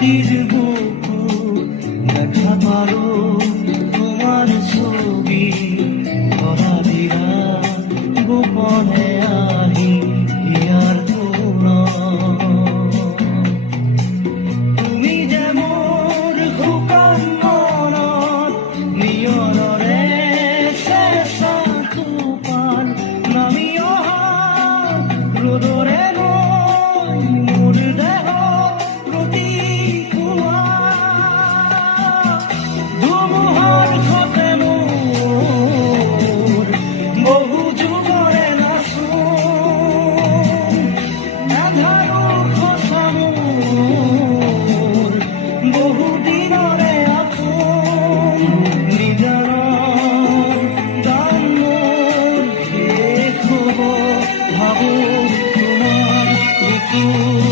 নদীর বুকু দেখা পারো তোমার ছবি ধরা দিরা গোপনে আহি হিয়ার তোরা তুমি যে মোর শুকান মনত নিয়ৰৰে চেঁচা টোপাল নামি অহা ৰ'দৰে মই মোৰ দেহ প্ৰতি পুৱা ধুমুহাৰ সতে মোৰ বহু যুগৰে নাচোন এন্ধাৰো খচা মোৰ বহু দিনৰে আপোন নিজানৰ গান মোৰ শেষ হ'ব ভাবো তোমাৰ বুকুৰ